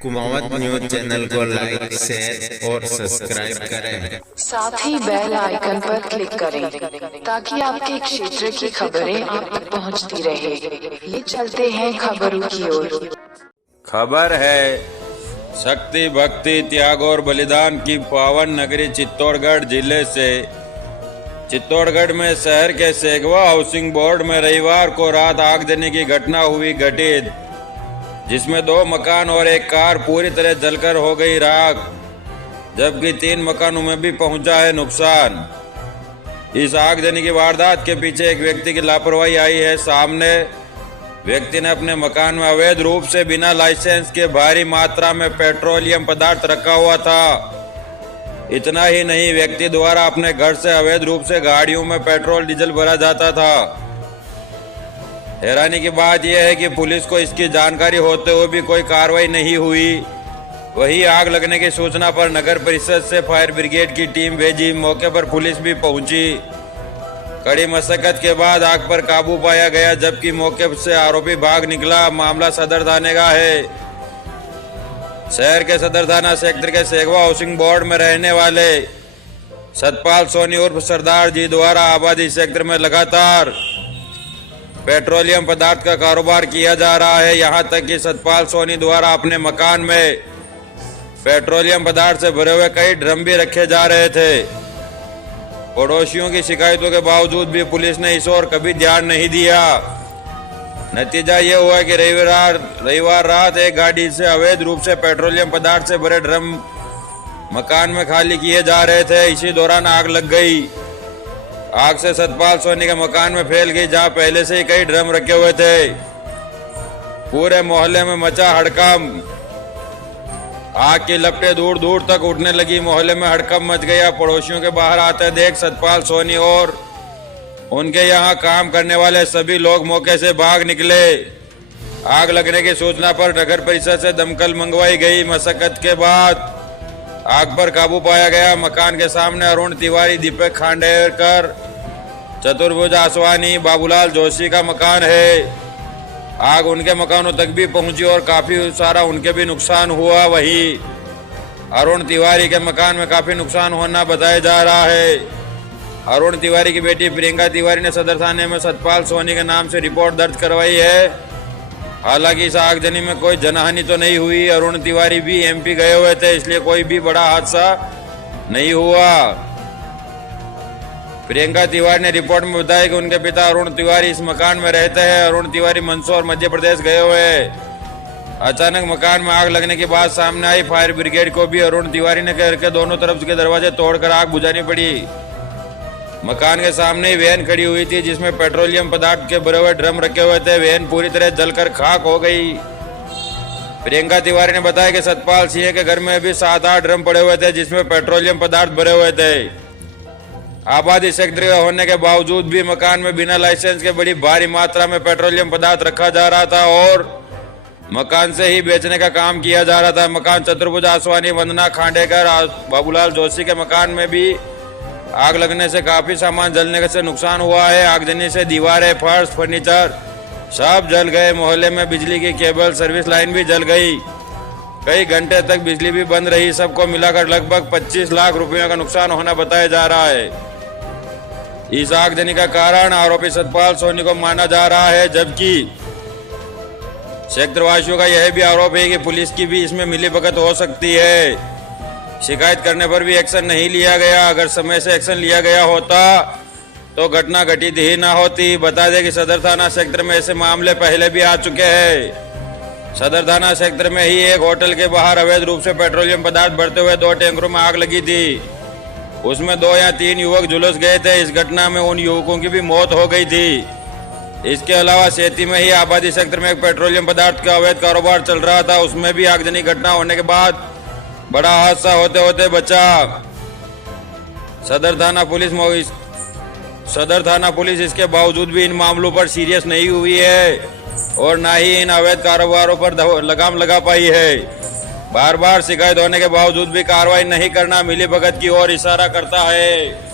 Kumawat news channel को like, share और subscribe करें। साथ ही बेल आइकन पर क्लिक करें ताकि आपके क्षेत्र की खबरें आप तक पहुंचती रहे। ये चलते हैं खबरों की ओर। खबर है शक्ति, भक्ति, त्याग और बलिदान की पावन नगरी चित्तौड़गढ़ जिले से। चित्तौड़गढ़ में शहर के सेगवा हाउसिंग बोर्ड में रविवार को रात आग देने की घटना हुई घटित, जिसमें 2 मकान और एक कार पूरी तरह जलकर हो गई राख, जबकि 3 मकानों में भी पहुंचा है नुकसान। इस आग देने की वारदात के पीछे एक व्यक्ति की लापरवाही आई है सामने। व्यक्ति ने अपने मकान में अवैध रूप से बिना लाइसेंस के भारी मात्रा में पेट्रोलियम पदार्थ रखा हुआ था। इतना ही नहीं, व्यक्ति द्वारा अपने घर से अवैध रूप से गाड़ियों में पेट्रोल डीजल भरा जाता था। हैरानी की बात यह है कि पुलिस को इसकी जानकारी होते हुए भी कोई कार्रवाई नहीं हुई। वही आग लगने की सूचना पर नगर परिषद से फायर ब्रिगेड की टीम भेजी। मौके पर पुलिस भी पहुंची। कड़ी मशक्कत के बाद आग पर काबू पाया गया, जबकि मौके से आरोपी भाग निकला। मामला सदर थाने का है। शहर के सदर थाना सेक्टर के सेगवा हाउसिंग बोर्ड में रहने वाले सतपाल सोनी उर्फ सरदार जी द्वारा आबादी सेक्टर में लगातार पेट्रोलियम पदार्थ का कारोबार किया जा रहा है। यहां तक कि सतपाल सोनी द्वारा अपने मकान में पेट्रोलियम पदार्थ से भरे हुए कई ड्रम भी रखे जा रहे थे। पड़ोसियों की शिकायतों के बावजूद भी पुलिस ने इस ओर कभी ध्यान नहीं दिया। नतीजा ये हुआ कि रविवार रात एक गाड़ी से अवैध रूप से पेट्रोलियम पदार्थ से भरे ड्रम मकान में खाली किए जा रहे थे। इसी दौरान आग लग गई। आग से सतपाल सोनी के मकान में फैल गई, जहां पहले से ही कई ड्रम रखे हुए थे। पूरे मोहल्ले में मचा हड़कंप। आग की लपटें दूर दूर तक उठने लगी। मोहल्ले में हड़कंप मच गया। पड़ोसियों के बाहर आते देख सतपाल सोनी और उनके यहां काम करने वाले सभी लोग मौके से भाग निकले। आग लगने की सूचना पर नगर परिषद से दमकल मंगवाई गई। मशक्कत के बाद आग पर काबू पाया गया। मकान के सामने अरुण तिवारी, दीपक खांडेकर, चतुर्भुज आसवानी, बाबूलाल जोशी का मकान है। आग उनके मकानों तक भी पहुंची और काफी सारा उनके भी नुकसान हुआ। वही अरुण तिवारी के मकान में काफी नुकसान होना बताया जा रहा है। अरुण तिवारी की बेटी प्रियंका तिवारी ने सदर थाने में सतपाल सोनी के नाम से रिपोर्ट दर्ज करवाई है। हालांकि इस आगजनी में कोई जनहानि तो नहीं हुई। अरुण तिवारी भी एमपी गए हुए थे, इसलिए कोई भी बड़ा हादसा नहीं हुआ। प्रियंका तिवारी ने रिपोर्ट में बताया कि उनके पिता अरुण तिवारी इस मकान में रहते हैं। अरुण तिवारी मंदसौर मध्य प्रदेश गए हुए हैं। अचानक मकान में आग लगने की बात सामने आई। फायर ब्रिगेड को भी अरुण तिवारी ने घर के दोनों तरफ के दरवाजे तोड़कर आग बुझानी पड़ी। मकान के सामने ही वैन खड़ी हुई थी, जिसमें पेट्रोलियम पदार्थ के भरे हुए ड्रम रखे हुए थे। वैन पूरी तरह जलकर खाक हो गई। प्रियंका तिवारी ने बताया कि सतपाल सिंह के घर में भी 7-8 ड्रम पड़े हुए थे, जिसमें पेट्रोलियम पदार्थ भरे हुए थे। आबादी सेक्टर का होने के बावजूद भी मकान में बिना लाइसेंस के बड़ी भारी मात्रा में पेट्रोलियम पदार्थ रखा जा रहा था और मकान से ही बेचने का काम किया जा रहा था। मकान चतुर्भुज आसवानी, वंदना खांडेकर, बाबूलाल जोशी के मकान में भी आग लगने से काफी सामान जलने से नुकसान हुआ है। आगजनी से दीवारें, फर्श, फर्नीचर सब जल गए। मोहल्ले में बिजली की केबल, सर्विस लाइन भी जल गई। कई घंटे तक बिजली भी बंद रही। सबको मिलाकर लगभग 25 लाख रुपयों का नुकसान होना बताया जा रहा है। इस आगजनी का कारण आरोपी सतपाल सोनी को माना जा रहा है, जबकि सेक्टरवासियों का यह भी आरोप है कि पुलिस की भी इसमें मिलीभगत हो सकती है। शिकायत करने पर भी एक्शन नहीं लिया गया। अगर समय से एक्शन लिया गया होता तो घटना घटित ही ना होती। बता दें कि सदर थाना सेक्टर में ऐसे मामले पहले भी आ चुके हैं। सदर थाना सेक्टर में ही एक होटल के बाहर अवैध रूप से पेट्रोलियम पदार्थ भरते हुए 2 टैंकरों में आग लगी थी। उसमें 2 या 3 युवक झुलस गए थे। इस घटना में उन युवकों की भी मौत हो गई थी। इसके अलावा सेती में ही आबादी सेक्टर में एक पेट्रोलियम पदार्थ का अवैध कारोबार चल रहा था। उसमें भी आगजनी घटना होने के बाद बड़ा हादसा होते होते बचा। सदर थाना पुलिस इसके बावजूद भी इन मामलों पर सीरियस नहीं हुई है और ना ही इन अवैध कारोबारों पर लगाम लगा पाई है। बार बार शिकायत होने के बावजूद भी कार्रवाई नहीं करना मिलीभगत की ओर इशारा करता है।